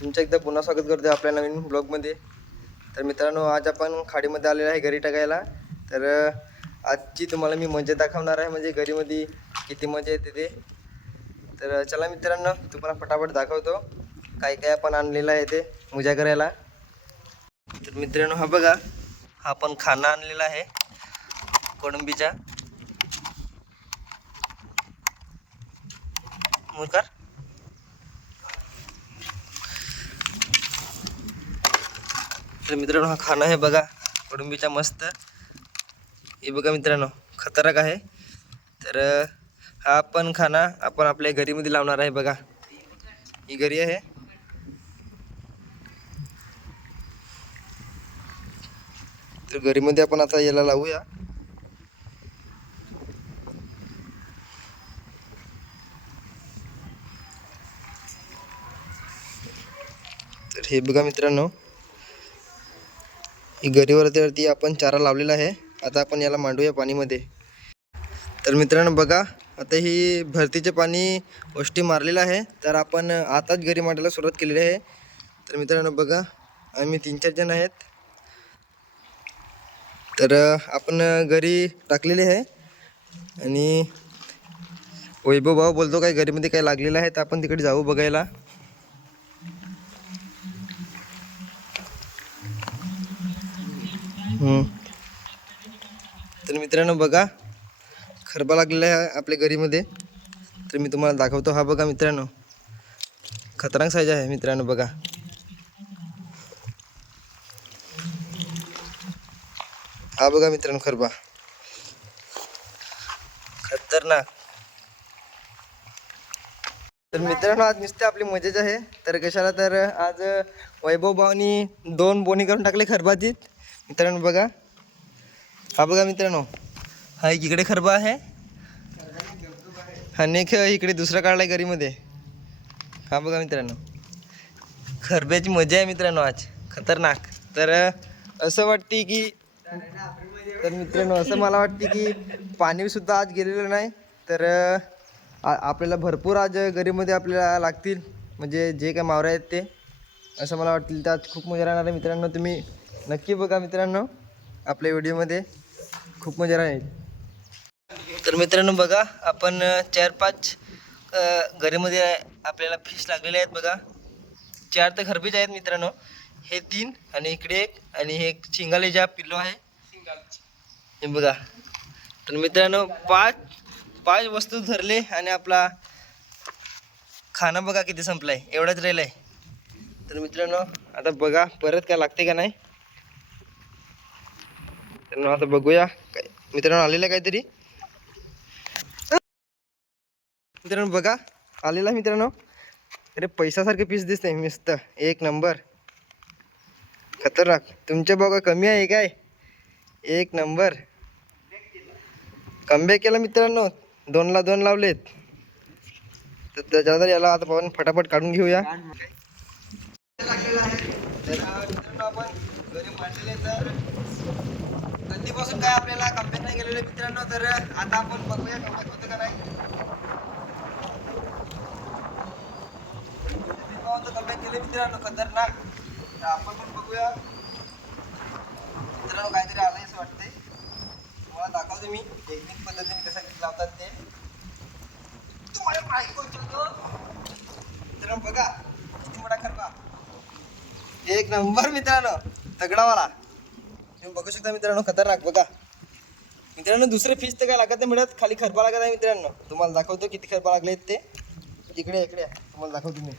तुमचं एकदा पुन्हा स्वागत करतो आपल्या नवीन ब्लॉगमध्ये। तर मित्रांनो, आज आपण खाडीमध्ये आलेलो आहे गरी टाकायला। तर आजची तुम्हाला मी मजा दाखवणार आहे, म्हणजे गरीमध्ये किती मजा येते ते। तर चला मित्रांनो, तुम्हाला फटाफट दाखवतो काय काय आपण आणलेलं आहे ते मजा करायला। तर मित्रांनो, हा बघा, हा आपण खाना आणलेला आहे कोळंबीचा मुरकर। तर मित्रांनो, हा खाना आहे बघा कोळंबीचा मस्त। हे बघा मित्रांनो, खतरनाक आहे। तर हा आपण खाना आपण आपल्या घरीमध्ये लावणार आहे बघा। ही घरी आहे। तर घरीमध्ये आपण आता याला लावूया। तर हे बघा मित्रांनो, ही गरीवरती आपण चारा लावलेला आहे। आता आपण याला मांडूया पाणीमध्ये। तर मित्रांनो बघा, आता ही भरतीचे पाणी गोष्टी मारलेलं आहे। तर आपण आताच घरी मांडायला सुरुवात केलेली आहे। तर मित्रांनो बघा, आम्ही 3-4 जण आहेत। तर आपण घरी टाकलेले आहे आणि वैभव भाऊ बोलतो काय घरीमध्ये काय लागलेलं आहे, तर आपण तिकडे जाऊ बघायला। तर मित्रांनो बघा, खरबा लागलेला आहे आपल्या घरीमध्ये। तर मी तुम्हाला दाखवतो। हा बघा मित्रांनो, खतरनाक साईज आहे मित्रांनो बघा। हा बघा मित्रांनो, खरबा खतरनाक। तर मित्रांनो, आज नुसते आपली मजाच आहे। तर कशाला, तर आज वैभव भाऊनी 2 बोनी करून टाकले खरबाची मित्रांनो बघा। हा बघा मित्रांनो, हा इकडे खरबा आहे आणि इकडे दुसरा काढलाय घरीमध्ये। हा बघा मित्रांनो, खरब्याची मजा आहे मित्रांनो आज खतरनाक। तर असं वाटते की, तर मित्रांनो असं मला वाटते की पाणी सुद्धा आज गेलेलं नाही। तर आपल्याला भरपूर आज घरीमध्ये आपल्याला लागतील, म्हणजे जे काय मावरा आहेत ते, असं मला वाटतं। त्यात खूप मजा राहणार आहे मित्रांनो। तुम्ही नक्की बघा मित्रांनो, आपल्या व्हिडिओमध्ये खूप मजा राहील। तर मित्रांनो बघा, आपण 4-5 घरीमध्ये आपल्याला फिश लागलेले आहेत बघा। 4 तर खरबीज आहेत मित्रांनो, हे 3 आणि इकडे 1 आणि हे चिंगालेचा पिल्लो आहे हे बघा। तर मित्रांनो 5 वस्तू धरले आणि आपला खाना बघा किती संपलाय, एवढाच राहिलाय। तर मित्रांनो आता बघा परत काय लागते का नाही। तर आता बघूया काय मित्रांनो आलेलं काहीतरी। मित्रांनो बघा, आलेला मित्रांनो। अरे पैशासारखे पीस दिसते मस्त, एक नंबर खतरनाक। तुमच्या बघा कमी आहे काय, एक नंबर कमबॅक केला मित्रांनो। 2ला 2 लावलेत। तर त्याच्यानंतर याला आता आपण फटाफट काढून घेऊया। तर मित्रांनो आपण घरी मांडलेले, तर कधीपासून काय आपल्याला कमबॅक नाही केलेले मित्रांनो। तर आता आपण बघूया कमबॅक होतं का नाही। कमबॅक केले मित्रांनो खतरनाक। तर आपण पण बघूया मित्रांनो, काहीतरी आलंय असं वाटतंय। तुम्हाला दाखवतो मी टेक्निक पद्धतीने कसं लावतात ते। तुम्हाला मित्रांनो बघा किती मोठा खरबा, एक नंबर मित्रांनो, तगडावाला। तुम्ही बघू शकता मित्रांनो, खतरनाक बघा मित्रांनो। दुसरे फिश तर काय लागत नाही मिळत, खाली खरबा लागत आहे मित्रांनो। तुम्हाला दाखवतो किती खरबा लागले ते। इकडे तुम्हाला दाखवतो मी।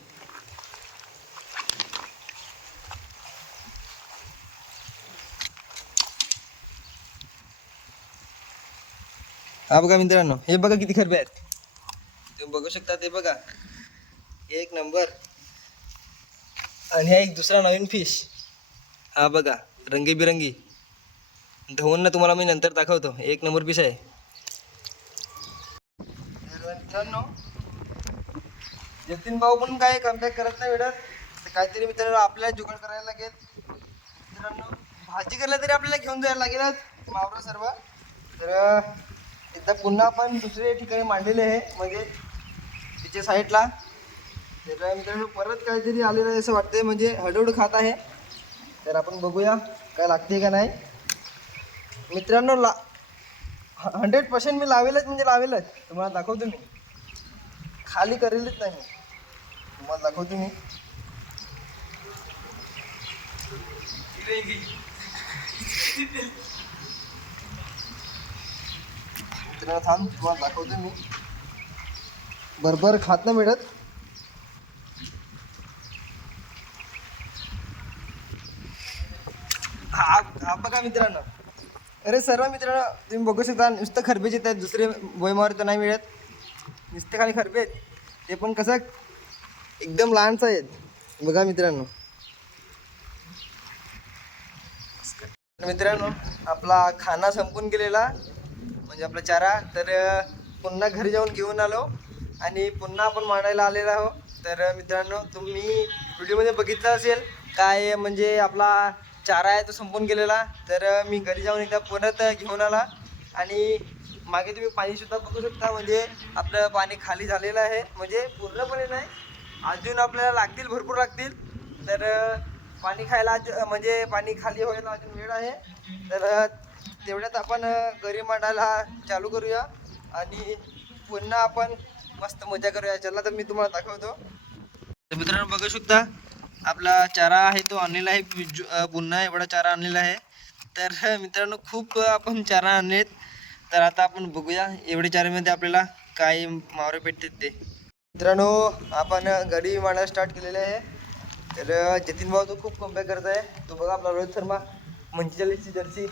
हा बघा मित्रांनो, हे बघा किती खरबे आहेत, तुम्ही बघू शकता ते बघा, एक नंबर। आणि हा एक दुसरा नवीन फिश, हा बघा रंगीबिरंगी धुवून ना, तुम्हाला मी नंतर दाखवतो। एक नंबर पीस आहे। तर मित्रांनो जतीन भाऊ पण काय कमबॅक करत नाही वेळात, तर काहीतरी मित्रांनो आपल्याला जुगाड करायला लागेल मित्रांनो। भाजी करायला तरी आपल्याला घेऊन जायला लागेल मावरा सर्व। तर एकदा पुन्हा आपण दुसऱ्या ठिकाणी मांडलेले आहे, म्हणजे तिच्या साईडला। तर मित्रांनो परत काहीतरी आलेलं आहे असं वाटतंय, म्हणजे हळूहळू खात आहे. तर आपण बघूया काय लागते का नाही. मित्रांनो 100% मी लावेलच, म्हणजे लावेलच. तुम्हाला दाखवतो मी, खाली करेलच नाही मी. तुम्हाला दाखवतो मी. मित्रांनो थांब, तुम्हाला दाखवतो मी. बरोबर खात नाही मिळत. हा बघा मित्रांनो. अरे सर्व मित्रांनो तुम्ही बघू शकता, नुसतं खरबेज येत आहेत, दुसरे भुईमावर तर नाही मिळत. नुसते खाली खरबेज, ते पण कसं एकदम लहानचं आहेत. बघा मित्रांनो. मित्रांनो आपला खाना संपून गेलेला, म्हणजे आपला चारा. तर पुन्हा घरी जाऊन घेऊन आलो आणि पुन्हा आपण मांडायला आलेला आहो. तर मित्रांनो तुम्ही व्हिडिओमध्ये बघितलं असेल काय, म्हणजे आपला चारा आहे तो संपून गेलेला. तर मी घरी जाऊन एकदा परत घेऊन आला आणि मागे तुम्ही पाणीसुद्धा बघू शकता, म्हणजे आपलं पाणी खाली झालेलं आहे. म्हणजे पूर्णपणे नाही, अजून आपल्याला लागतील, भरपूर लागतील. तर पाणी खायला म्हणजे पाणी खाली व्हायला अजून वेळ आहे. तर तेवढ्यात आपण घरी मांडायला चालू करूया आणि पुन्हा आपण मस्त मजा करूया. चला तर मी तुम्हाला दाखवतो. तर मित्रांनो बघू शकता आपला चारा आहे तो आणलेला आहे. पुन्हा एवढा चारा आणलेला आहे. तर मित्रांनो खूप आपण चारा आणलेत. तर आता आपण बघूया एवढे चाऱ्यामध्ये आपल्याला काय मावरे भेटतात ते. मित्रांनो आपण घरी मांडायला स्टार्ट केलेले आहे. तर जतीन भाऊ तो खूप कमबॅक करत आहे. तो बघा आपला रोहित शर्मा 45ची जर्सी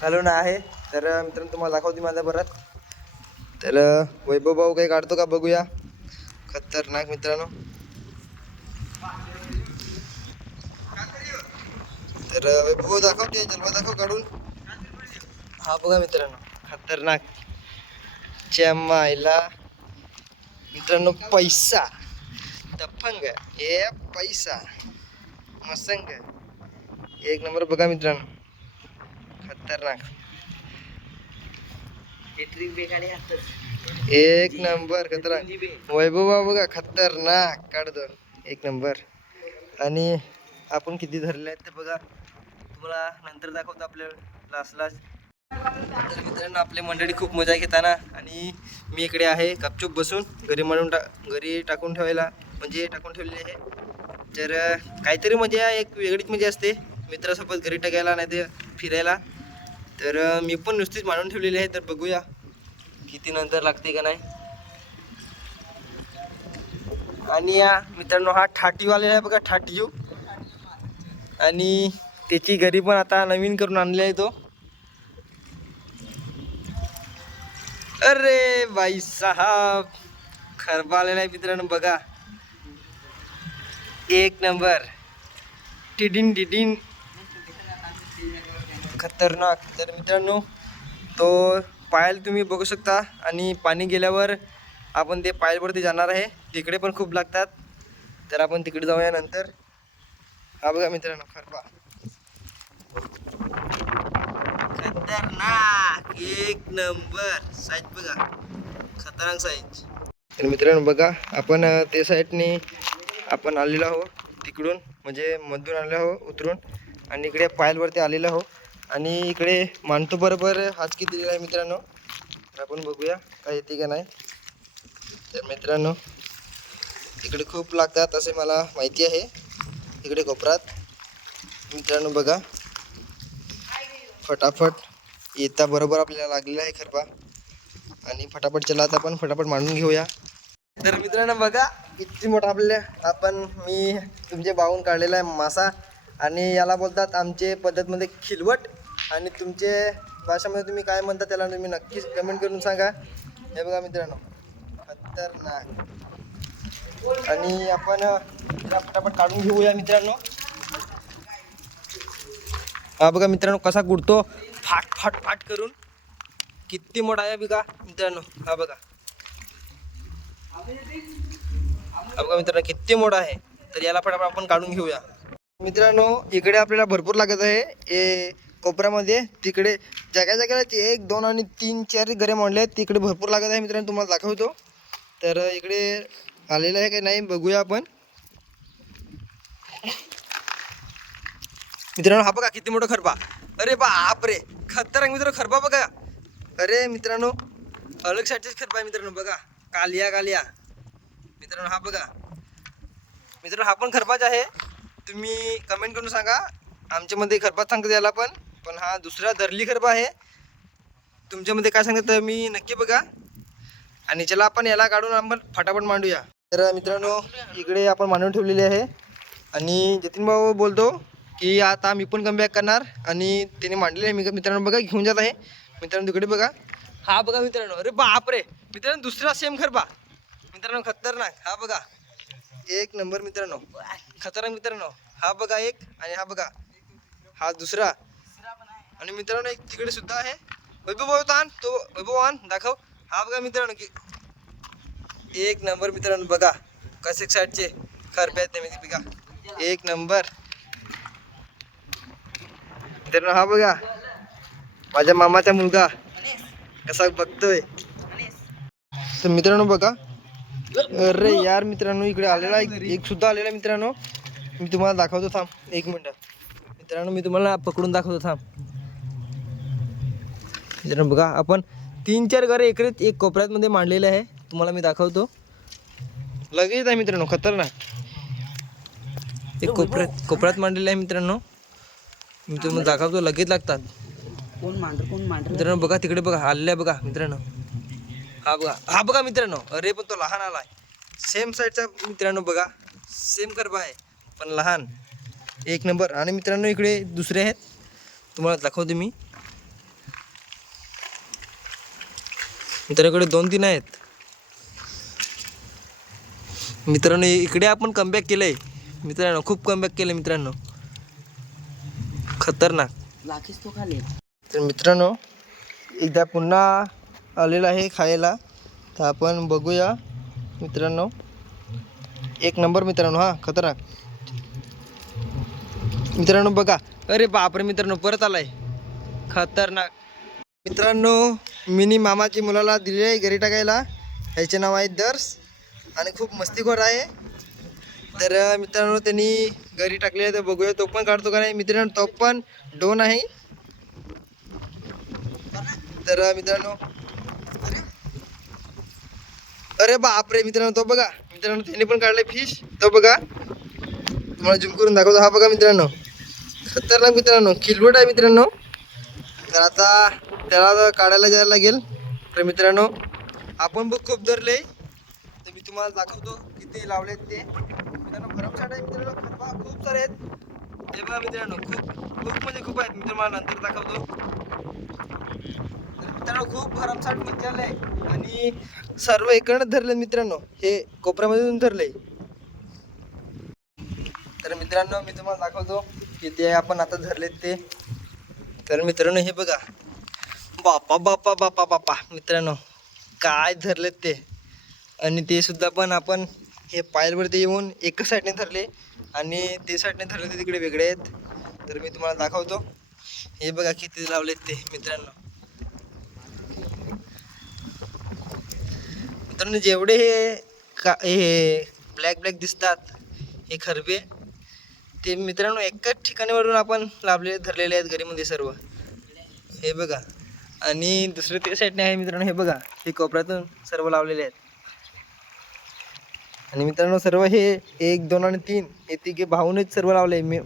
घालून आहे. तर मित्रांनो तुम्हाला दाखवते माझ्या परत. तर वैभव भाऊ काही काढतो का बघूया. खतरनाक मित्रांनो. तर वैभव दाखवते, जलवा दाखव काढून. हा बघा मित्रांनो खतरनाक चमायला. मित्रांनो पैसा तफंग ए पैसा मसंग एक नंबर. बघा मित्रांनो खतरनाक एक नंबर खतरनाक. वैभव बघा खतरनाक काढतो एक नंबर. आणि आपण किती धरले आहेत ते बघा, तुम्हाला नंतर दाखवतो आपल्याला लास्ट. तर मित्रांनो आपली मंडळी खूप मजा घेताना आणि मी इकडे आहे गपचूप बसून घरी टाकून ठेवायला, म्हणजे टाकून ठेवलेले आहे. तर काहीतरी मजा, एक वेगळीच मजा असते मित्रासोबत घरी टाकायला, नाही ते फिरायला. तर मी पण नुसतीच मांडून ठेवलेली आहे. तर बघूया किती नंतर लागते का नाही. आणि या मित्रांनो हा ठाटीवाले आहे बघा, ठाटीयू. आणि त्याची घरी पण आता नवीन करून आणले आहे तो. अरे भाई साहब खरबा आलेला आहे मित्रांनो बघा एक नंबर. टिडिन टिडिन खतरनाक. तर मित्रांनो तो पायल तुम्ही बघू शकता. आणि पाणी गेल्यावर आपण ते पायलवरती जाणार आहे. तिकडे पण खूप लागतात. तर आपण तिकडे जाऊया नंतर. हा बघा मित्रांनो खरबा खतरनाक एक नंबर. साईज बघा खतरनाक साईज. तर मित्रांनो बघा आपण ते साईडने आपण आलेलो आहो तिकडून, म्हणजे मधून आलेलो आहो उतरून. आणि इकडे पायलवरती आलेलो आहो आणि इकडे मानतो बरोबर हाच किती दिलेला आहे मित्रांनो. तर आपण बघूया काय येते का नाही. तर मित्रांनो इकडे खूप लागतात असे मला माहिती आहे, इकडे कोपरात. मित्रांनो बघा फटाफट येता बरोबर आपल्याला लागलेला आहे खरबा. आणि फटाफट चला आता आपण फटाफट मांडून घेऊया. तर मित्रांनो बघा किती मोठा मी तुमचे बाहून काढलेला आहे मासा. आणि याला बोलतात आमचे पद्धतमध्ये खिलवट. आणि तुमचे भाषामध्ये तुम्ही काय म्हणता त्याला तुम्ही नक्कीच कमेंट करून सांगा. हे बघा मित्रांनो खतरनाक. आणि आपण फटाफट काढून घेऊया मित्रांनो. हा बघा मित्रांनो कसा गुडतो फाट फाट फाट करून. किती मोठा आहे बघा मित्रांनो. हा बघा मित्रांनो किती मोठा आहे. तर याला फटाफट आपण काढून घेऊया मित्रांनो. इकडे आपल्याला भरपूर लागत आहे हे कोपऱ्यामध्ये. तिकडे जागा 1 2 आणि 3 4 घरे मांडले आहेत, तिकडे भरपूर लागत आहे मित्रांनो. तुम्हाला दाखवतो. तर इकडे आलेला आहे का नाही बघूया आपण. मित्रांनो हा बघा किती मोठा खरबा. अरे बाप रे, खतरनाक मित्रांनो खरबा बघा. अरे मित्रांनो अलग साईडचेच खरबा आहे मित्रांनो बघा. कालिया कालिया मित्रांनो हा बघा. मित्रांनो हा पण खरबाच आहे. तुम्ही कमेंट करून सांगा. आमच्यामध्ये खरबाच सांगतो याला पण हा दुसरा दरली खरबा आहे. तुमच्यामध्ये काय सांगतात तर मी नक्की बघा. आणि चला आपण याला काढून आपण फटाफट मांडूया. तर मित्रांनो इकडे आपण मांडून ठेवलेली आहे. आणि जतीन भाऊ बोलतो की आता मी पण कमबॅक करणार. आणि त्याने मांडलेले आहे. मी मित्रांनो बघा घेऊन जात आहे. मित्रांनो तिकडे बघा. हा बघा मित्रांनो. अरे बाप रे मित्रांनो दुसरा सेम खरबा मित्रांनो खतरनाक. हा बघा एक नंबर मित्रांनो खतरनाक मित्रांनो. हा बघा एक आणि हा बघा हा दुसरा. आणि मित्रांनो एक तिकडे सुद्धा आहे. वैभव आण तो वैभव आण दाखव. हा बघा मित्रांनो की एक नंबर मित्रांनो बघा कसे साईडचे खरबे आहेत ते बघा एक नंबर मित्रांनो. हा बघा माझ्या मामाचा मुलगा कसा बघतोय. तर मित्रांनो बघा. अरे यार मित्रांनो इकडे आलेला एक सुद्धा आलेला मित्रांनो. मी तुम्हाला दाखवतो थांब एक मिनिट मित्रांनो. मी तुम्हाला पकडून दाखवतो थांब मित्रांनो. बघा आपण 3-4 घरे एकरेत एक कोपऱ्यात मध्ये मांडलेले आहे. तुम्हाला मी दाखवतो लगेच आहे मित्रांनो. खतरनाक एक कोपऱ्यात मांडलेले आहे मित्रांनो. मी तुम्हाला दाखवतो लगेच लागतात मित्रांनो. बघा तिकडे बघा आलेला आहे बघा मित्रांनो. हा बघा मित्रांनो. अरे पण तो लहान आलाय. सेम साईडचा मित्रांनो बघा सेम खरबा आहे पण लहान एक नंबर. आणि मित्रांनो इकडे दुसरे आहेत तुम्हाला दाखवतो मी. मित्रांकडे 2-3 आहेत मित्रांनो. इकडे आपण कमबॅक केलंय मित्रांनो. खूप कमबॅक केलं मित्रांनो. खतरनाक. तर मित्रांनो एकदा पुन्हा आलेला आहे खायला. तर आपण बघूया मित्रांनो. एक नंबर मित्रांनो. हा खतरनाक मित्रांनो बघा. अरे बापरे मित्रांनो परत आलाय खतरनाक मित्रांनो. मिनी मामाची मुलाला दिले आहे घरी टाकायला. ह्याचे नाव आहे दर्श आणि खूप मस्तीखोर आहे. तर मित्रांनो त्यांनी घरी टाकले आहे. तर बघूया तो पण काढतो का नाही मित्रांनो. तो पण डोन आहे. तर मित्रांनो अरे बापरे मित्रांनो तो बघा मित्रांनो त्यांनी पण काढले फिश. तो बघा तुम्हाला झूम करून दाखवतो. हा बघा मित्रांनो खतरनाक मित्रांनो किलवट आहे मित्रांनो. तर आता त्याला काढायला जायला लागेल. तर मित्रांनो आपण बघ खूप धरले. तर मी तुम्हाला दाखवतो किती लावलेत ते मित्रांनो. भरमसाठ आहे मित्रांनो. खरबा खूप सारे आहेत हे बघा मित्रांनो. खूप म्हणजे खूप आहेत. मी तुम्हाला नंतर दाखवतो. तर मित्रांनो खूप भरमसाठ मजा आले. आणि सर्व इकडनं धरले मित्रांनो. हे कोपऱ्यामधून धरले. तर मित्रांनो मी तुम्हाला दाखवतो की ते आपण आता धरलेत ते. तर मित्रांनो हे बघा बापा बापा बापा बापा मित्रांनो काय धरलेत ते. आणि ते सुद्धा पण आपण हे पायलवरती येऊन एका साईडने धरले आणि ते साईडने धरले ते तिकडे वेगळे आहेत. तर मी तुम्हाला दाखवतो. हे बघा किती लावलेत ते मित्रांनो. मित्रांनो जेवढे हे ब्लॅक दिसतात हे खरबे ते मित्रांनो एकाच ठिकाणीवरून आपण लावलेले धरलेले आहेत घरीमध्ये सर्व. हे बघा. आणि दुसरे ते साईडने आहे मित्रांनो. हे बघा हे कोपऱ्यातून सर्व लावलेले आहेत. आणि मित्रांनो सर्व हे 1, 2 आणि 3 हे तिघे भाऊनेच सर्व लावले मी.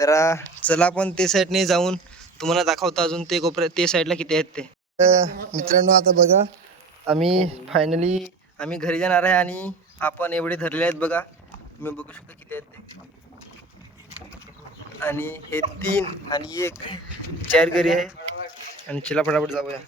तर चला आपण ते साईडने जाऊन तुम्हाला दाखवतो अजून ते कोपऱ्यात ते साईडला किती आहेत ते. मित्रांनो आता बघा आम्ही फायनली आम्ही घरी जाणार आहे. आणि आपण एवढे धरले आहेत बघा. तुम्ही बघू शकता किती आहेत ते. आणि हे 3 आणि 1 4 घरी आहे. आणि चला फटाफट जाऊया.